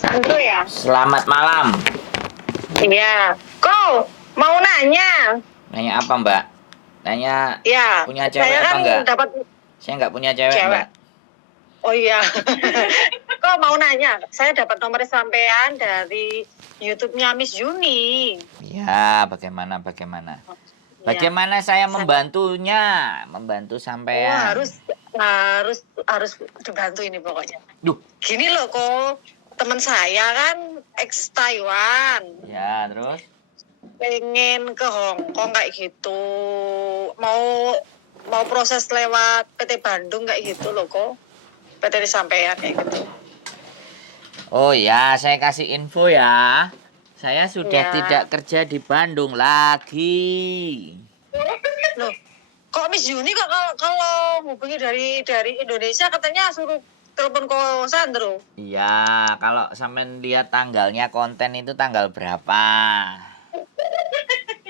Mas Andrew ya? Selamat malam. Iya. Kok mau nanya? Nanya apa, Mbak? Nanya Ya, punya saya cewek apa kan enggak? dapat Saya enggak punya cewek, cewek. Mbak. Oh iya. Kok mau nanya? Saya dapat nomor sampean dari YouTube-nya Miss Yuni. Ya, bagaimana? Ya. Bagaimana saya membantunya? Membantu Oh, sampean. harus dibantu ini pokoknya. Duh. Gini loh kok, teman saya kan ex Taiwan. Ya, terus? Pengen ke Hong Kong kayak gitu. Mau proses lewat PT Bandung kayak gitu loh kok. PT sampean kayak gitu. Oh ya, saya kasih info ya. Saya sudah Ya. tidak kerja di Bandung lagi. Loh, kok Miss Yuni kok kalau hubungi dari Indonesia katanya suruh telepon ke Sandro. Iya, kalau sampean lihat tanggalnya konten itu tanggal berapa?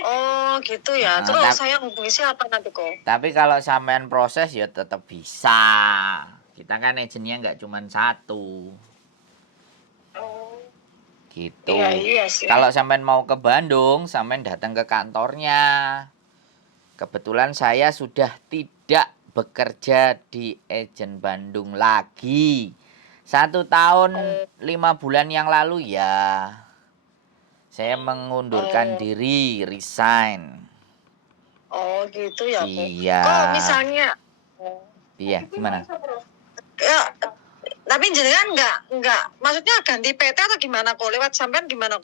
Oh gitu ya. Terus Tapi saya hubungi siapa nanti kok? Tapi kalau sampean proses ya tetap bisa. Kita kan agennya nggak cuma satu. Gitu. Iya sih. Kalau sampean mau ke Bandung, sampean datang ke kantornya. Kebetulan saya sudah tidak bekerja di agen Bandung lagi. 1 tahun 5 bulan yang lalu ya. Saya mengundurkan diri, resign. Oh gitu ya, Bu. Iya. Kok misalnya Iya, gimana? ya, tapi jenengan nggak maksudnya ganti PT atau gimana kok? Lewat sampean gimana?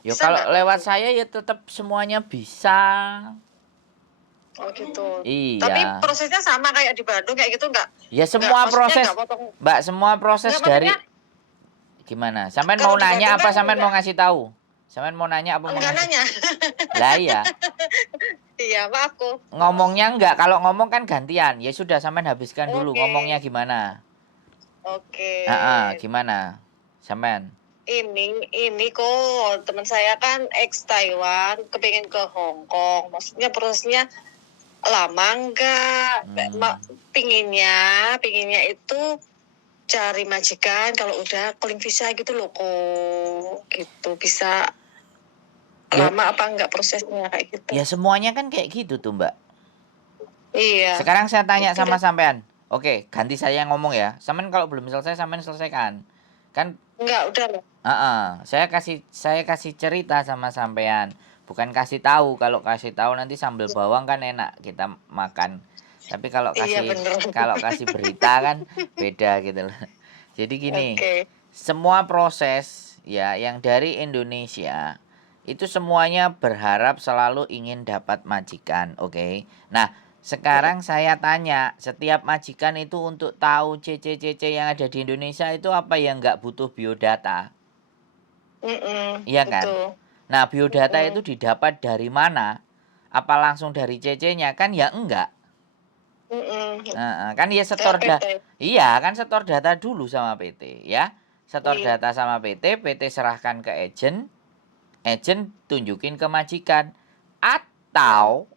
Ya Bisa kalau nggak? lewat saya ya tetap semuanya bisa. Oh gitu. Iya. Tapi prosesnya sama kayak di Bandung kayak gitu nggak? Ya semua Maksudnya proses, nggak potong. Mbak, semua proses Nggak, dari maksudnya gimana? Sampean kalau mau di nanya Bandung apa? kan Sampean mau ngasih tahu? Sampean mau nanya apa mau enggak ngasih? nanya. Lah iya. Iya, maaf kok. Ngomongnya enggak, kalau ngomong kan gantian. Ya sudah, sampean habiskan dulu Oke. ngomongnya gimana? Oke. Gimana? Sampean. Ini kok teman saya kan ex Taiwan kepengen ke Hong Kong. Maksudnya prosesnya lama enggak? Pinginnya itu cari majikan kalau udah calling visa gitu loh kok. Gitu bisa lama apa enggak prosesnya kayak gitu. Ya semuanya kan kayak gitu tuh, Mbak. Iya. Sekarang saya tanya Itu sama deh. sampean. Oke, ganti saya ngomong ya. Sampean kalau belum selesai, sampean selesaikan. Kan Enggak, udah loh. saya kasih cerita sama sampean, bukan kasih tahu. Kalau kasih tahu nanti sambal bawang kan enak kita makan. Tapi kalau kasih berita kan beda gitu loh. Jadi gini, semua proses ya yang dari Indonesia itu semuanya berharap selalu ingin dapat majikan, oke? Nah, sekarang saya tanya, setiap majikan itu untuk tahu CC-CC yang ada di Indonesia itu apa yang nggak butuh biodata? Iya kan? Betul. Nah, biodata itu didapat dari mana? Apa langsung dari CC-nya? Kan ya enggak. Kan ya setor iya, kan setor data dulu sama PT ya. Setor data sama PT, PT serahkan ke agen, agen tunjukin ke majikan. Atau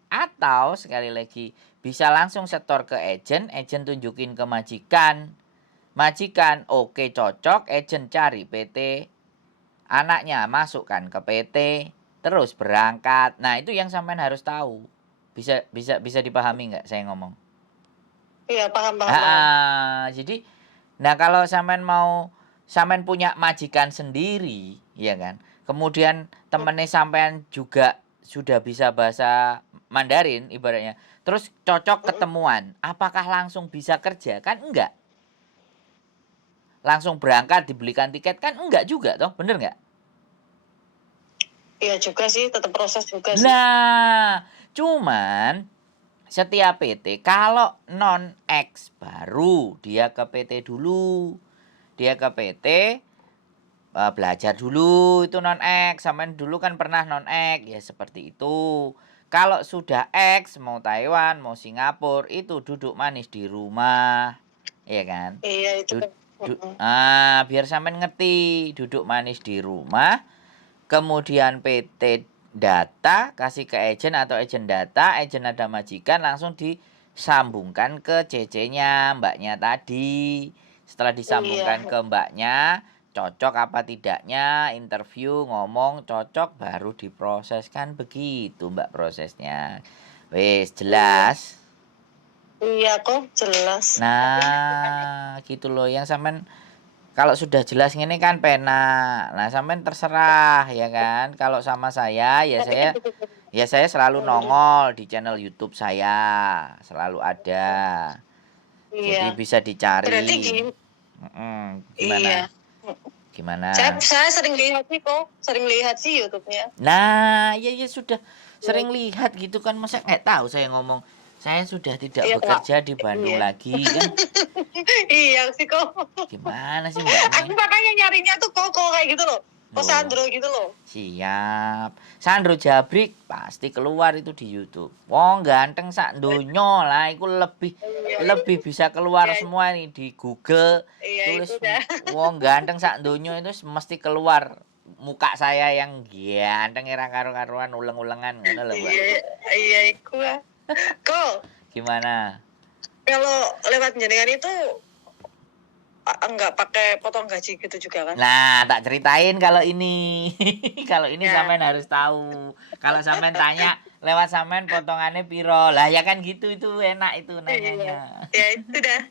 sekali lagi bisa langsung setor ke agen, agen tunjukin ke majikan. Majikan oke cocok, agen cari PT, anaknya masukkan ke PT, terus berangkat. Nah, itu yang sampean harus tahu. Bisa dipahami nggak saya ngomong? Iya, paham. Jadi nah kalau sampean punya majikan sendiri, ya kan? Kemudian temennya sampean juga sudah bisa bahasa Mandarin ibaratnya. Terus cocok ketemuan, apakah langsung bisa kerja? Kan enggak. Langsung berangkat dibelikan tiket kan enggak juga toh, bener nggak? Iya juga sih, tetap proses juga sih. Nah, cuman setiap PT kalau non X baru dia ke PT dulu. Dia ke PT belajar dulu itu non X. Sampean dulu kan pernah non X ya seperti itu. Kalau sudah X mau Taiwan, mau Singapura itu duduk manis di rumah. Iya kan? Iya itu. Biar sampean ngerti, duduk manis di rumah. Kemudian PT data kasih ke agen atau agen data, agen ada majikan langsung disambungkan ke CC-nya mbaknya tadi. Setelah disambungkan ke mbaknya, cocok apa tidaknya, interview, ngomong, cocok, baru diproses. Kan begitu Mbak prosesnya. Wes, Iya. jelas? Iya kok jelas. Nah, gitu loh. Yang sampean kalau sudah jelas ini kan penak. Nah, sampean terserah ya kan. Kalau sama saya, ya saya selalu nongol di channel YouTube saya. Selalu ada. Jadi Iya. bisa Berarti dicari. gini. Gimana? Iya. Saya Gimana? saya sering lihat sih kok, sering lihat sih YouTube-nya. Nah, ya sudah Iya. sering lihat gitu kan. Masa nggak tahu saya ngomong. Saya sudah tidak Iya Kak. bekerja di Bandung Iya. lagi kan. Iya sih kok. Gimana sih Mbak ini? Aku makanya nyarinya tuh Koko kayak gitu loh. Kok Loh. Sandro gitu loh. Siap. Sandro Jabrik pasti keluar itu di YouTube. Wong ganteng sak donya lah, iku lebih Iya. lebih bisa keluar Iya, semua ini di Google. iya itu Tulis dah. wong ganteng sak donya itu mesti keluar muka saya yang ganteng ora karo-karuan uleng-ulengan ngono lho, Mbak. Iya, iya iku lah. Kok Gimana? kalau lewat jenengan itu enggak pakai potong gaji gitu juga kan? Nah, tak ceritain kalau ini. Kalau ini Ya. sampean harus tahu. Kalau sampean tanya lewat sampean potongannya piro. Lah ya kan gitu itu enak itu Iya. nanyanya. Ya itu dah.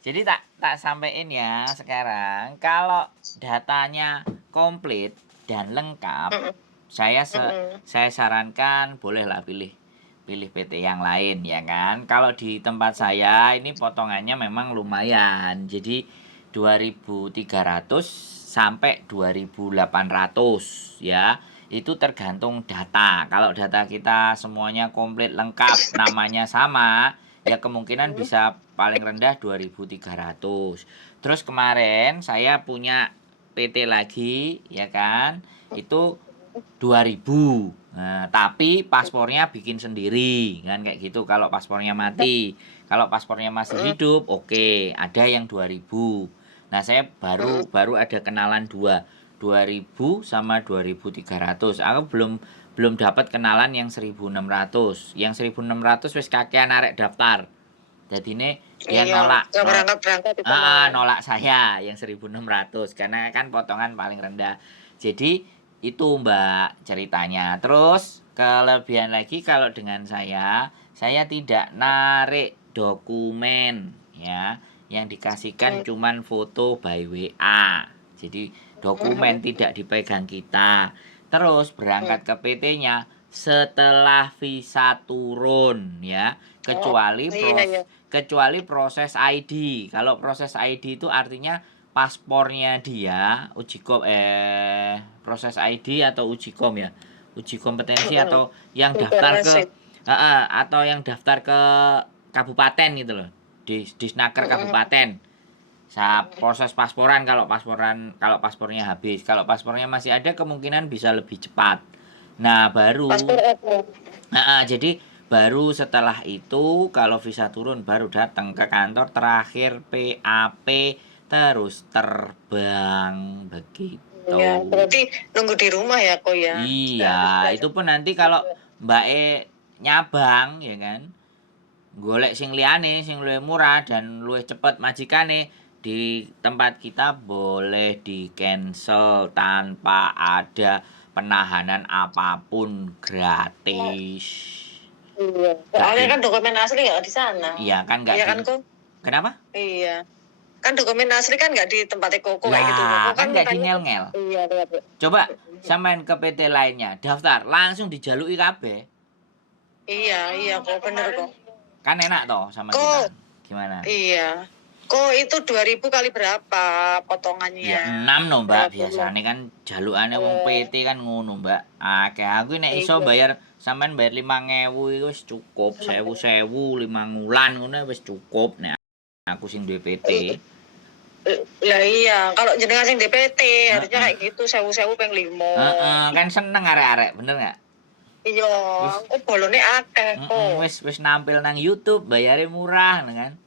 Jadi tak sampein ya sekarang kalau datanya komplit dan lengkap, Mm-mm. saya Mm-mm. saya sarankan bolehlah pilih PT yang lain ya kan. Kalau di tempat saya ini potongannya memang lumayan. Jadi 2.300 sampai 2.800 ya. Itu tergantung data. Kalau data kita semuanya komplit lengkap, namanya sama, ya kemungkinan bisa paling rendah 2.300. Terus kemarin saya punya PT lagi ya kan. Itu 2.000. Nah, tapi paspornya bikin sendiri kan kayak gitu kalau paspornya mati. Kalau paspornya masih hidup, oke, ada yang 2.000. Nah, saya baru ada kenalan 2.000 sama 2.300. Aku belum dapat kenalan yang 1.600. Yang 1.600 wis kakean arek daftar. Jadi ini dia Iya, nggak nolak berangkat itu mau. nolak saya yang 1.600 karena kan potongan paling rendah. Jadi itu Mbak ceritanya. Terus kelebihan lagi kalau dengan saya tidak narik dokumen ya. Yang dikasihkan cuman foto by WA. Jadi dokumen tidak dipegang kita. Terus berangkat ke PT-nya setelah visa turun ya. Iya. Kecuali proses ID. Kalau proses ID itu artinya paspornya dia proses ID atau uji kom ya, uji kompetensi atau yang daftar ke Informasi. atau yang daftar ke kabupaten gitu loh, di Disnaker kabupaten. Proses pasporan kalau paspornya habis, kalau paspornya masih ada kemungkinan bisa lebih cepat. Nah baru Paspor apa? jadi baru setelah itu kalau visa turun baru datang ke kantor terakhir PAP terus terbang begitu. Ya, berarti nunggu di rumah ya kok ya. Iya, itu pun nanti kalau Mbak E nyabang ya kan, golek sing liyane sing luwih murah dan luwih cepet majikane di tempat kita boleh di cancel tanpa ada penahanan apapun, gratis. Iya. Soalnya kan dokumen asli nggak di sana. Iya kan nggak Iya di. kan kok? Kenapa? Iya. Kan dokumen asli kan nggak di tempatnya Koko kayak gitu. Koko Lah, kan kan nggak mintanya kan. ngel-ngel. Iya, iya. Coba samain ke PT lainnya, daftar langsung dijaluki kabeh. Iya kok bener kok. Kan enak toh sama Kok kita. Gimana? iya. Kok itu 2.000 kali berapa potongannya? Ya 6 no Mbak, biasanya kan jalukane wong PT kan ngono Mbak. Akeh aku nek iso bayar sampean bayar 5.000 iku wis cukup, 1.000 5 wulan ngono wis cukup nek aku sing duwe PT. Lah iya, kalau jenengan sing DPT harusnya kayak gitu 1.000 ping 5. Kan seneng arek-arek, bener nggak? Iya, aku bolone akeh kok. Wis nampil nang YouTube, bayarnya murah kan.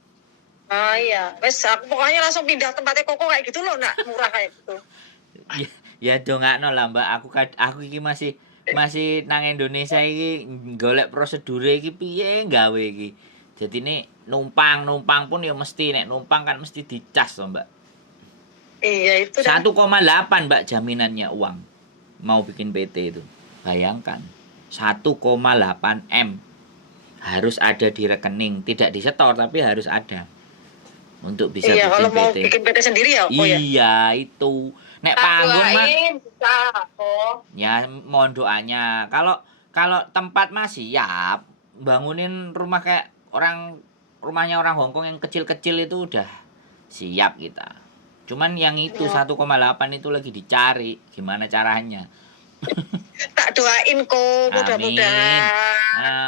Ah iya, wes aku pokoknya langsung pindah tempatnya Koko kayak gitu loh, nak murah kayak gitu. Ya dongakno lah Mbak, aku iki masih nang Indonesia iki golek prosedure iki piye gawe iki. Jadi ini numpang pun ya mesti nek numpang kan mesti dicas to Mbak. Iya itu dah. 1,8 Mbak jaminannya uang. Mau bikin PT itu. Bayangkan. 1,8 M. Harus ada di rekening. Tidak disetor tapi harus ada. Untuk bisa Iya kalau bikin mau PT. bikin PT sendiri ya kok ya. Iya itu. Nek Tak panggung mah doain bisa kok. ya mohon doanya. Kalau kalau tempat mah siap. Bangunin rumah kayak rumahnya orang Hongkong yang kecil-kecil itu udah siap kita. Cuman yang itu Ya. 1,8 itu lagi dicari. Gimana caranya? Tak doain kok Amin. mudah-mudahan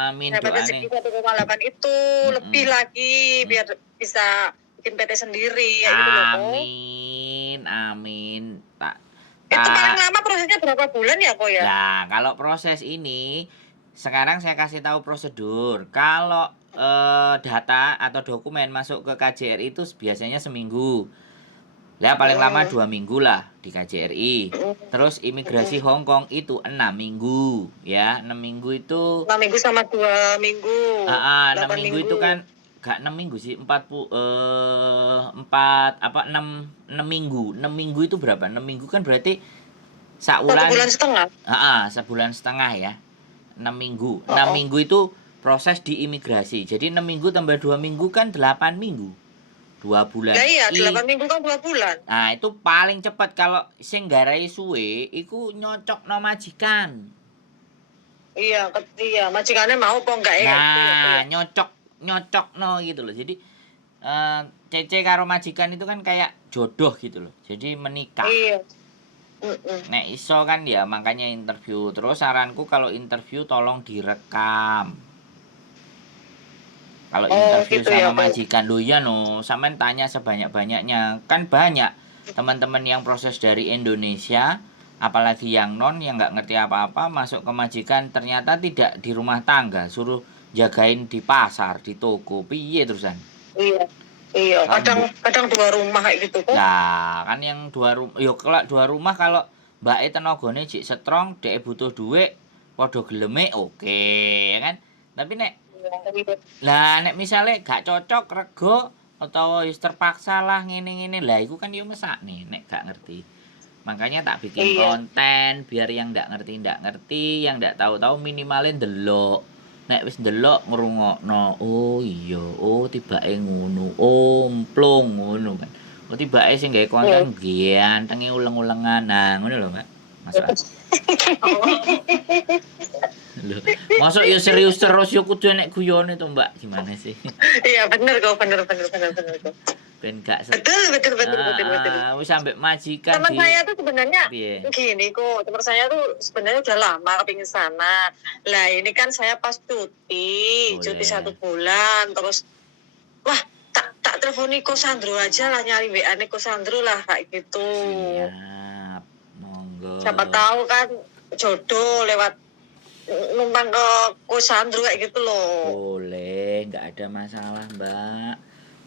Amin dapat doa rezeki nih. 1,8 itu lebih Mm-mm. lagi biar bisa bikin PT sendiri ya gitu loh kok. Amin. Amin. Tak Itu paling tak lama prosesnya berapa bulan ya kok ya? Nah, kalau proses ini sekarang saya kasih tahu prosedur. Kalau data atau dokumen masuk ke KJRI itu biasanya seminggu. Lah paling lama 2 minggu lah di KJRI. Terus imigrasi Hong Kong itu 6 minggu, ya 6 minggu itu 6 minggu sama 2 minggu, 6 8 minggu minggu. itu kan gak 6 minggu sih 4 apa 6 minggu 6 minggu itu berapa 6 minggu kan berarti sak 1 bulan wulan setengah. sebulan setengah ya 6 minggu Oh, 6 oh. minggu itu proses di imigrasi jadi 6 minggu tambah 2 minggu kan 8 minggu 2 bulan Nah iya 8 minggu kan 2 bulan. nah itu paling cepat kalau sing garai suwe iku nyocok no majikan Iya, iya majikannya mau kok enggak ya gitu ya kok nah ya. nyocok no gitu loh jadi Cece karo majikan itu kan kayak jodoh gitu loh jadi menikah Iya. Mm-mm. nek iso kan ya makanya interview terus saranku kalau interview tolong direkam kalau Oh interview gitu ya sama kok. majikan lo ya no sampean tanya sebanyak-banyaknya kan banyak teman-teman yang proses dari Indonesia apalagi yang non yang nggak ngerti apa-apa masuk ke majikan ternyata tidak di rumah tangga suruh jagain di pasar di toko piye terusan Iya. Iya, kadang Ambu. kadang 2 rumah kayak gitu kok. Lah kan yang dua rumah yo kalau 2 rumah kalau mbak tenagane jik strong dek butuh duit podo geleme oke ya kan tapi nek Iya. lah nek misale gak cocok rego utawa wis terpaksa lah ngene-ngene lah iku kan yo mesak nih nek gak ngerti makanya tak bikin Iya. konten biar yang ndak ngerti yang ndak tahu-tahu minimalin delok nek wis delok ngrungokno oh iya oh tibake ngono oh emplung ngono kan oh tibake sing gawe konten gantenge uleng-ulengan nah ngono lho Mbak masuk lho masuk yo serius terus yo kudu enek guyone to Mbak gimana sih Iya bener kok, bener kok. ben gak Betul. wis ambek majikan Teman di saya tuh sebenarnya piye gini kok, teman saya tuh sebenarnya udah lama kepingin sana. Lah ini kan saya pas cuti boleh 1 bulan, terus wah tak telepon Niko Sandro aja lah nyari WA Niko Sandro lah kayak gitu. siap monggo Siapa tahu kan jodoh lewat numpang ke Ko Sandro kayak gitu loh. boleh nggak ada masalah Mbak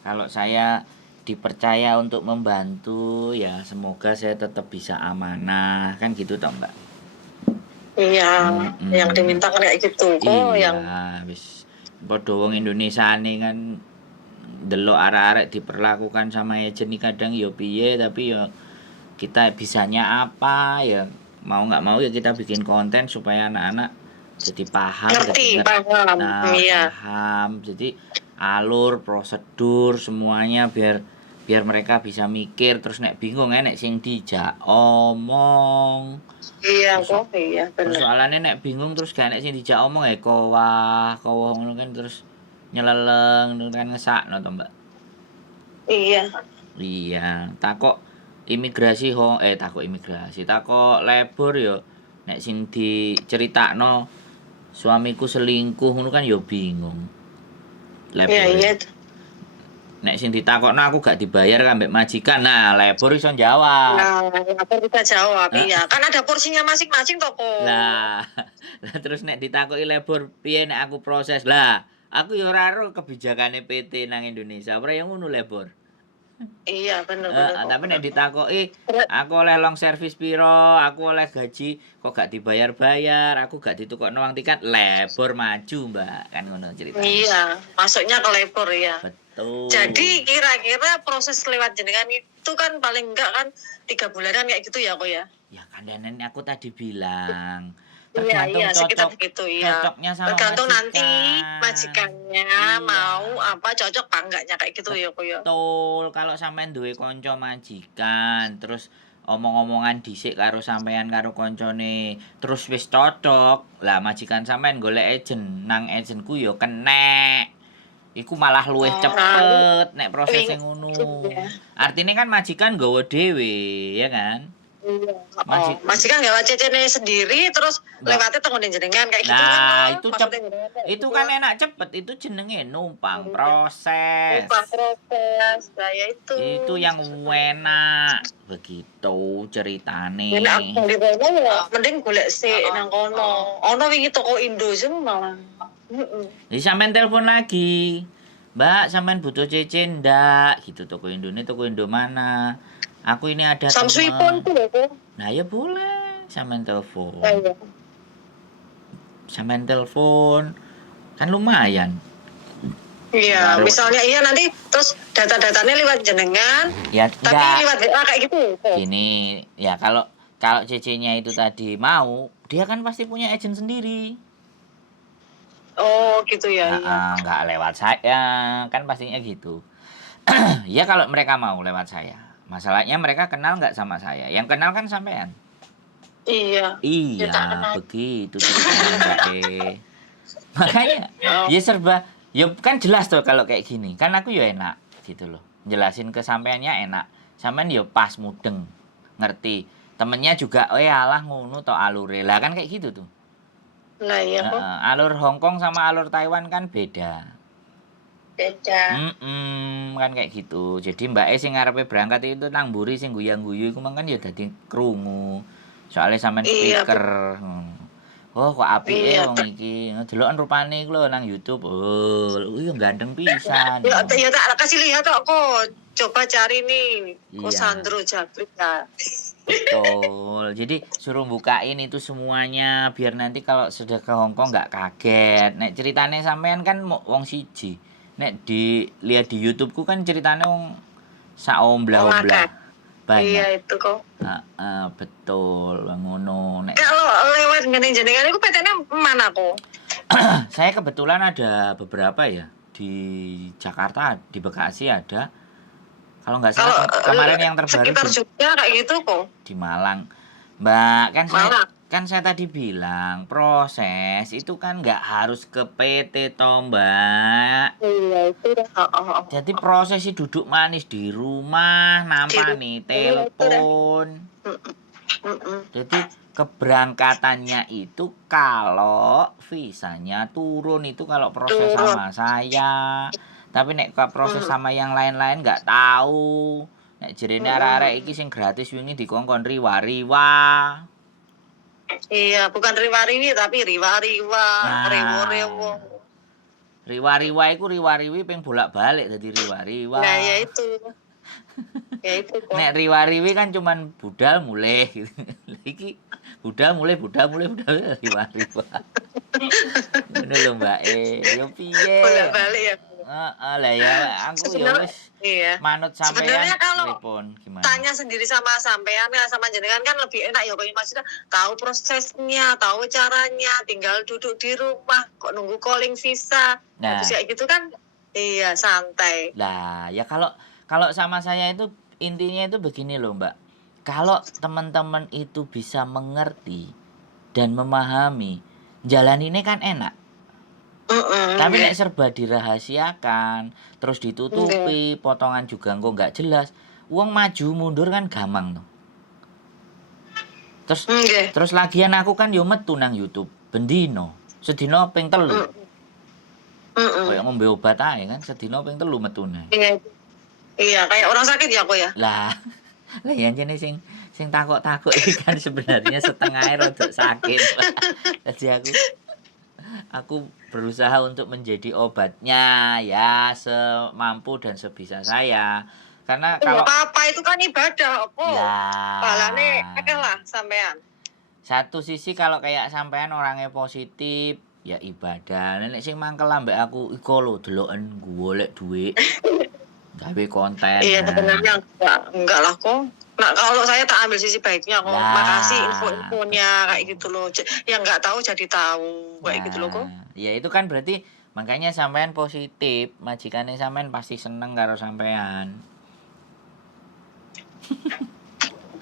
kalau saya dipercaya untuk membantu ya semoga saya tetap bisa amanah kan gitu toh Mbak Iya, yang diminta kan kayak gitu kok iya yang wis padha wong Indonesia nih kan delok arek-arek diperlakukan sama agent nih kadang yo piye tapi yo kita bisanya apa ya mau nggak mau ya kita bikin konten supaya anak-anak jadi paham ngerti, paham. Iya. paham jadi alur prosedur semuanya biar mereka bisa mikir terus nek bingung nek sing dijak omong Iya kok, iya bener. persoalannya nek bingung terus gak nek sing dijak omong kowah ngono kan terus nyeleleng kan ngesakno to Mbak Iya. iya takok imigrasi takok labor yo nek sing diceritakno suamiku selingkuh ngono kan yo bingung labor Iya. nek sing ditakokno aku gak dibayar kan mbek majikan nah labor iso jawab Nah, apa bisa jawab? Iya, kan ada porsinya masing-masing toh kok. lah terus nek ditakoki labor piye nek aku proses lah aku yo ora ero kebijakane PT nang Indonesia ora yang ngono labor Iya, bener. tapi nek ditakoki aku oleh long service piro, aku oleh gaji kok gak dibayar-bayar, aku gak ditukokno uang tiket, labor maju, Mbak. Kan ngono ceritanya. Iya, masuknya ke labor ya. Betul. Jadi kira-kira proses lewat jenengan itu kan paling enggak kan 3 bulanan kayak gitu ya kok ya. Ya kan dan aku tadi bilang Iya, sekitar cocok begitu iya. cocoknya sama Tergantung nanti majikan. majikannya Iya. mau apa cocok apa enggaknya kayak gitu ya kok ya. Betul, kalau sampean duwe kanca majikan, terus omong-omongan dhisik karo sampean karo koncone, terus wis cocok. Lah majikan sampean golek agent, nang agentku yo kenek. Iku malah luwih cepet nek prosese ngono. Iya. Artinya kan majikan nggawa dhewe, ya kan? Iya. Majikan gak cecene sendiri terus lewatnya tengok jenengan kayak gitu kan. Nah, itu kan enak cepet, itu jenenge numpang proses. Numpang proses, ya itu. Itu yang enak. Begitu ceritane. Nek aku di kono ya mending golek sik nang kono. Ono wingi toko Indo sing malah. Jadi sampean telepon lagi. Mbak, sampean butuh cincin ndak? Gitu toko Indo mana? Aku ini ada Samsui pun tuh ya, nah ya boleh, sampean telepon. Iya. Sampean telepon. Kan lumayan. Iya, misalnya iya nanti terus data-datanya lewat jenengan. Ya, tapi enggak. lewat WA kayak gitu. Gini, ya kalau CC-nya itu tadi mau, dia kan pasti punya agent sendiri. Oh, gitu ya. Nah, enggak lewat saya, kan pastinya gitu. Ya kalau mereka mau lewat saya. Masalahnya mereka kenal nggak sama saya? Yang kenal kan sampean. Iya. Iya, begitu ceritanya Mbak E. Makanya ya serba, ya kan jelas tuh kalau kayak gini. Kan aku ya enak gitu loh. Jelasin ke sampeannya enak. Sampean ya pas mudeng. Ngerti. Temennya juga, oh ya alah ngono to alure. Lah kan kayak gitu tuh. Lah iya kok. Alur Hong Kong sama alur Taiwan kan beda. Kan kayak gitu. Jadi Mbak E sing ngarepe berangkat itu nang mburi sing guyang-guyu iku kan ya dadi krungu. Soalnya sampean speaker. Oh, kok apike wong iki. Deloken rupane iku lho nang YouTube. Oh, iya ganteng pisan. Ya tak kasih lihat kok. Coba cari nih. Kok Sandro Jabrik ya. Betul. Jadi suruh bukain itu semuanya biar nanti kalau sudah ke Hong Kong nggak kaget. Nek ceritane sampean kan wong siji. Nek dilihat di YouTubeku kan ceritanya wong saomblah-omblah. Banyak. Iya itu kok. Betul, ngono. Kalau lewat ngene jenengan iku PT-ne mana kok? Saya kebetulan ada beberapa ya di Jakarta, di Bekasi ada. Kalau nggak salah kemarin yang terbaru sekitar juga kayak gitu kok. Di Malang. Mbak, kan saya tadi bilang proses itu kan nggak harus ke PT toh Mbak. Iya itu. Jadi prosesi duduk manis di rumah, nampani telepon. Jadi keberangkatannya itu kalau visanya turun itu kalau proses sama saya. Tapi nek proses sama yang lain-lain nggak tahu. Nek jerene arek-arek iki sing gratis wingi dikongkon riwa-riwa. Iya, bukan riwa-riwi tapi riwa-riwa, rewo-rewo. Riwa-riwa iku riwa-riwi ping bolak-balik dadi riwa-riwa. Nah, ya itu. Ya itu kok. Nek riwa-riwi kan cuman budal mulih gitu. Iki budal mulih riwa-riwa. Ngono lho Mbak E. Yo piye? Bolak-balik ya. Lah ya aku ya wis manut sampean. Sebenarnya kalau gimana? Tanya sendiri sama sampean ya sama jenengan kan lebih enak ya kok maksudnya tahu prosesnya, tahu caranya, tinggal duduk di rumah kok nunggu calling visa. Nah, kayak gitu kan iya santai. Lah, ya kalau sama saya itu intinya itu begini loh, Mbak. Kalau teman-teman itu bisa mengerti dan memahami, jalan ini kan enak. Tapi nek serba dirahasiakan, terus ditutupi, potongan juga engko nggak jelas. Uang maju mundur kan gampang tuh. Terus lagian aku kan yo metu nang YouTube bendino. Sedino ping 3. Kayak ngombe obat ae kan, sedino ping 3 metune. Iya, kayak orang sakit ya kok ya. Lah ya jane sing takok-takok iki kan sebenarnya setengah rodok sakit. Jadi aku berusaha untuk menjadi obatnya ya semampu dan sebisa saya. Karena kalau apa itu kan ibadah apa? Ya. Pahalane akeh lah sampean. Satu sisi kalau kayak sampean orangnya positif, ya ibadah. Nek sing mangkel ambek aku iko lho deloken golek duit. gawe konten. Iya, sebenarnya enggak lah kok. Nah, kalau saya tak ambil sisi baiknya kok. Lah, Makasih info-infonya kayak betul. gitu loh. Yang nggak tahu jadi tahu kayak gitu loh kok. Ya itu kan berarti makanya sampean positif, majikannya sampean pasti seneng karo sampean.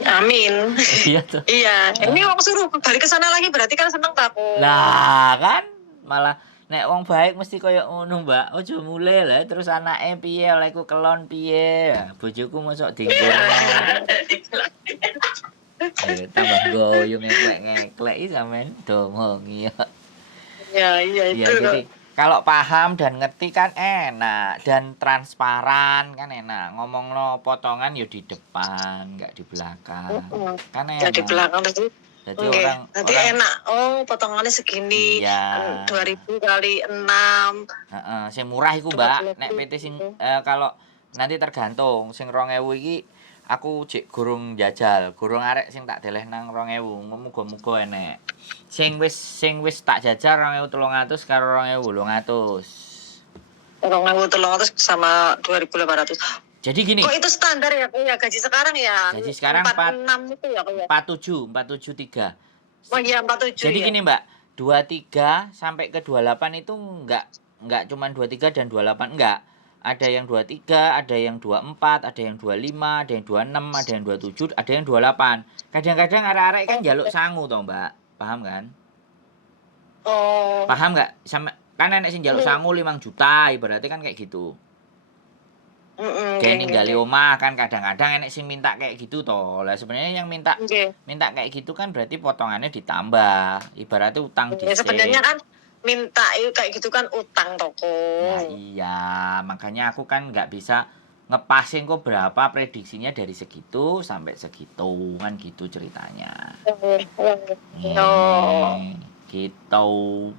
Amin. Iya tuh. Iya, ini wong suruh balik ke sana lagi berarti kan seneng tak kok. Lah kan malah nek wong baik mesti koyo ngono, Mbak. Ojo mulai lah terus anake piye olehku kelon piye. Bojoku mosok dinggur. Tambah goyo ngeklek iki sampean domongi ya. Iya Iya, itu. jadi kalau paham dan ngerti kan enak dan transparan kan enak. Ngomong lo potongan ya di depan, nggak di belakang. Kan Ya di enak. belakang tadi. Jadi Oke, nanti orang enak. Oh, potongannya segini. iya. 2.000 kali 6. Heeh, sing murah iku, Mbak. Nek PT sing kalau nanti tergantung sing 2000 iki aku jek gurung jajal, gurung arek sing tak deleh nang 2000. Muga-muga enek. Sing wis tak jajal 2300 karo 2800. 2.300 sama 2.800. Jadi gini. Kok itu standar ya? Ya gaji sekarang ya. Gaji sekarang 46 itu ya kok ya. 473. Oh iya 47. Jadi ya. gini, Mbak. 23 sampai ke 28 itu enggak cuman 23 dan 28 enggak. Ada yang 23, ada yang 24, ada yang 25, ada yang 26, ada yang 27, ada yang 28. Kadang-kadang arek-arek kan njaluk sangu toh, Mbak. Paham kan? Oh. Paham enggak? Sama kan enek sing njaluk sangu 5 juta, ibaratnya kan kayak gitu. Kayak ninggali omah kan kadang-kadang enek sing minta kayak gitu toh. Lah sebenarnya yang minta kayak gitu kan berarti potongannya ditambah. Ibaratnya utang dhisik. Sebenarnya kan minta itu kayak gitu kan utang toko. Nah, iya, makanya aku kan nggak bisa ngepasin kok berapa prediksinya dari segitu sampai segitu kan gitu ceritanya. Gitu.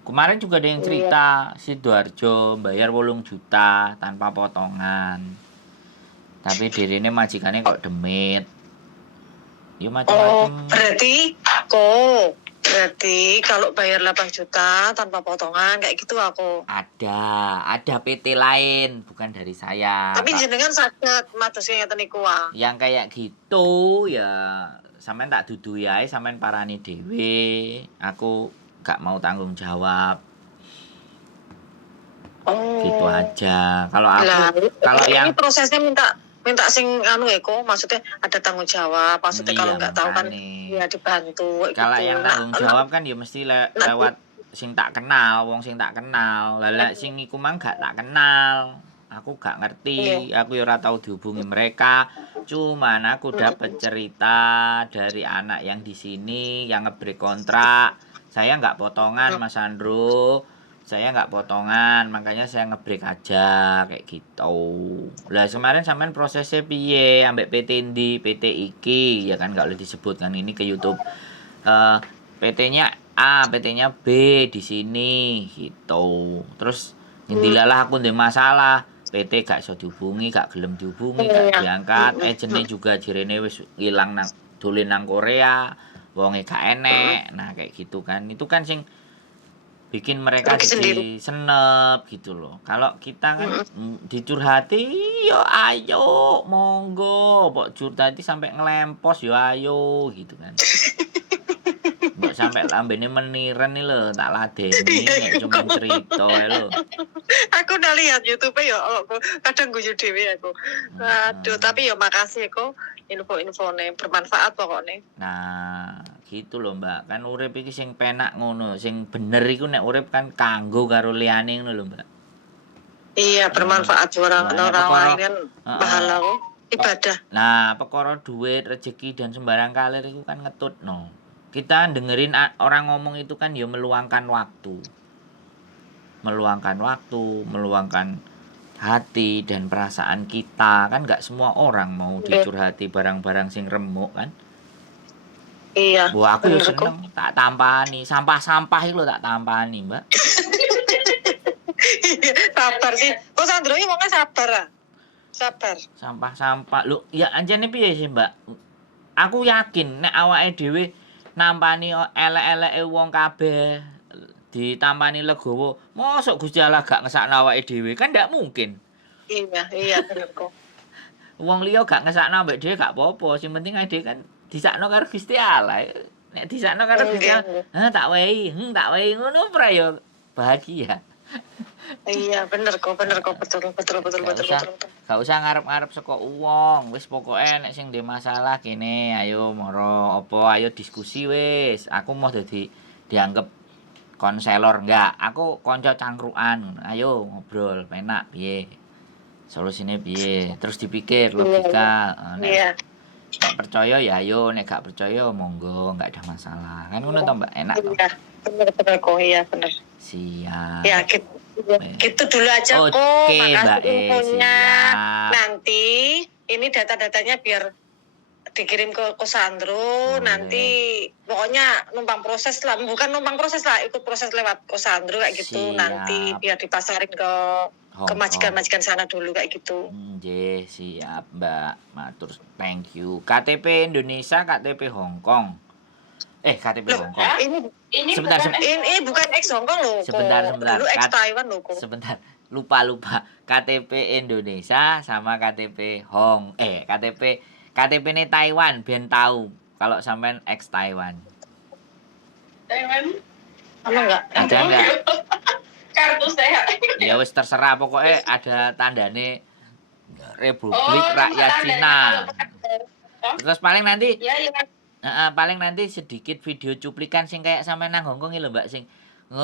Kemarin juga ada yang cerita Sidoarjo bayar 8 juta tanpa potongan. Tapi dirine majikannya kok demit. Ya macam-macam. Berarti kalau bayar 8 juta tanpa potongan kayak gitu aku. Ada PT lain bukan dari saya. Tapi jenengan saged madosnya ngeten niku wae. Yang kayak gitu ya sampean tak dudui ae sampean parani dhewe. Aku gak mau tanggung jawab. Oh. Gitu aja. Kalau yang prosesnya minta sing anu eko, maksudnya ada tanggung jawab. Maksudnya kalau nggak tahu kan ya dibantu. Kalau yang tanggung jawab kan ya mesti lewat sing tak kenal, wong sing tak kenal. Lah sing iku mang gak tak kenal. Aku gak ngerti, aku ya ora tau dihubungi mereka. Cuman aku dapat cerita dari anak yang di sini yang ngebreak kontrak. Saya nggak potongan Mas Andro. Saya nggak potongan, makanya saya ngebreak aja kayak gitu. Lah kemarin sampean prosesnya piye ambek PT Indi, PT iki ya kan nggak boleh disebut kan ini ke YouTube. PT-nya A, PT-nya B di sini gitu. Terus intilah aku ndek masalah. PT gak iso dihubungi, gak gelem dihubungi, gak diangkat. Agentnya juga jirene wis ilang nang dolen nang Korea. Wonge gak enek. Nah, kayak gitu kan. Itu kan sing bikin mereka jadi senep gitu loh. Kalau kita kan dicurhati, yo ayo, monggo, pok curhati sampai ngelempos yo ayo gitu kan. Mbok sampai lambene meniren nih lho, tak ladeni nek cuma cerita lho. Aku udah lihat YouTube ya, kadang guyu dhewe aku. Aduh, tapi yo makasih kok info-infone bermanfaat pokoknya. Nah, gitu loh Mbak. Kan urip iki sing penak ngono, sing bener iku nek urip kan kanggo karo liyane ngono lho, Mbak. Iya, bermanfaat orang lain kan pahala kok ibadah. Nah, perkara duit, rezeki dan sembarang kalir itu kan ngetutno. Kita dengerin orang ngomong itu kan ya meluangkan waktu. Meluangkan waktu, meluangkan hati dan perasaan kita. Kan gak semua orang mau dicurhati barang-barang sing remuk kan. Iya. Wah, aku ya seneng tak tampani. Sampah-sampah itu tak tampani, Mbak. Sabar sih. Kok Sandro ini ngomongnya sabar lah. Sabar. Sampah-sampah. Loh, ya anjane piye sih, Mbak? Aku yakin nek awake dhewe nampani elek-eleke wong kabeh ditampani legowo, mosok Gusti Allah gak ngesakno awake dhewe? Kan ndak mungkin. Iya bener kok. Wong liya gak ngesakno ambek dhewe gak apa-apa, sing penting dhewe kan disakno karo Gusti Allah. Nek disakno karo Gusti Allah, tak wehi, tak wehi ngono pra ya bahagia. Iya, bener kok, betul. Gak usah ngarep-ngarep saka wong, wis pokoke nek sing ndek masalah kene, ayo moro apa, ayo diskusi wis. Aku mau dadi dianggap konselor enggak, aku kanca cangkrukan. Ayo ngobrol, penak piye? Solusine piye? Terus dipikir logika. Nek percaya ya ayo, nek gak percaya monggo, enggak ada masalah. Kan ngono to, Mbak, enak to. Iya, bener kok, iya bener. Siap. Ya, gitu dulu aja kok. Oke, Mbak infonya. siap. Nanti ini data-datanya biar dikirim ke Kosandro. Nanti pokoknya numpang proses lah, bukan numpang proses lah, ikut proses lewat Kosandro kayak gitu. Siap. Nanti biar dipasarin ke majikan-majikan sana dulu kayak gitu. Nggih, siap, Mbak. Matur thank you. KTP Indonesia, KTP Hong Kong. KTP Hong Kong. Ini sebentar. Ini bukan ex Hong Kong loh. Sebentar. Dulu ex Taiwan loh kok. Sebentar. Lupa. KTP Indonesia sama KTP KTP ini Taiwan, ben tahu kalau sampean ex Taiwan. Taiwan? Enggak? Ada enggak? Kartu sehat. Ya wis terserah, pokoknya ada tandane Republik Rakyat Cina. Terus paling nanti paling nanti sedikit video cuplikan sing kayak sampe nang Hongkong lho Mbak, sing Q.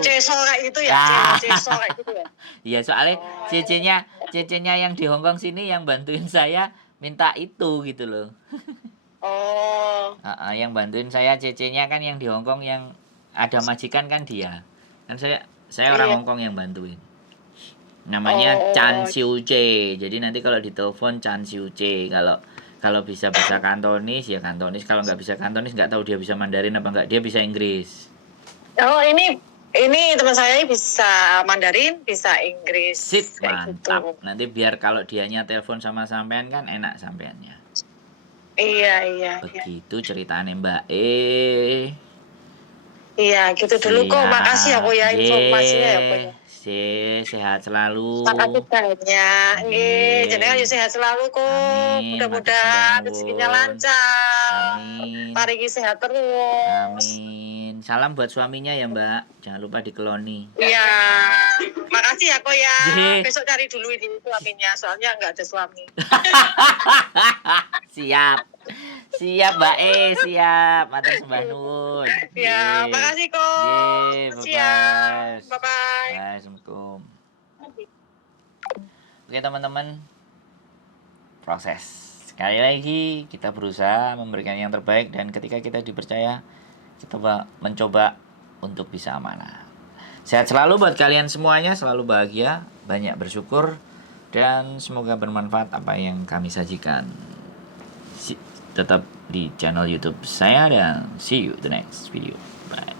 Ceso kayak gitu ya, ceso kayak gitu ya. Iya, soalnya cecenya yang di Hongkong sini yang bantuin saya minta itu gitu loh. Oh. Yang bantuin saya cecenya kan yang di Hongkong yang ada majikan kan dia. Kan saya orang Hongkong yang bantuin. Namanya Chan Siu Che. Jadi nanti kalau ditelepon Chan Siu Che, kalau bisa bahasa Kantonis ya Kantonis, kalau nggak bisa Kantonis nggak tahu dia bisa Mandarin apa nggak, dia bisa Inggris. Oh, ini teman saya bisa Mandarin, bisa Inggris. Sip, mantap. Gitu. Nanti biar kalau dianya telepon sama sampean kan enak sampeannya. Iya. Begitu ceritanya Mbak Iya, gitu dulu kok. Makasih ya kok ya informasinya ya kok. Sehat selalu. Makasih banyak. Nggih, jenengan ya sehat selalu kok. Mudah-mudahan rezekinya lancar. Amin. Paringi sehat terus. Amin. Salam buat suaminya ya Mbak. Jangan lupa dikeloni. Iya. Makasih ya kok ya. Ye. Besok cari dulu ini suaminya, soalnya nggak ada suami. Siap Mbak siap. Matur sembah nuwun. Ya, makasih kok. Siap. Bye-bye. Assalamualaikum. Oke teman-teman, proses. Sekali lagi kita berusaha memberikan yang terbaik, dan ketika kita dipercaya, kita mencoba untuk bisa amanah. Sehat selalu buat kalian semuanya, selalu bahagia, banyak bersyukur, dan semoga bermanfaat apa yang kami sajikan. Tetap di channel YouTube saya, dan see you the next video. Bye.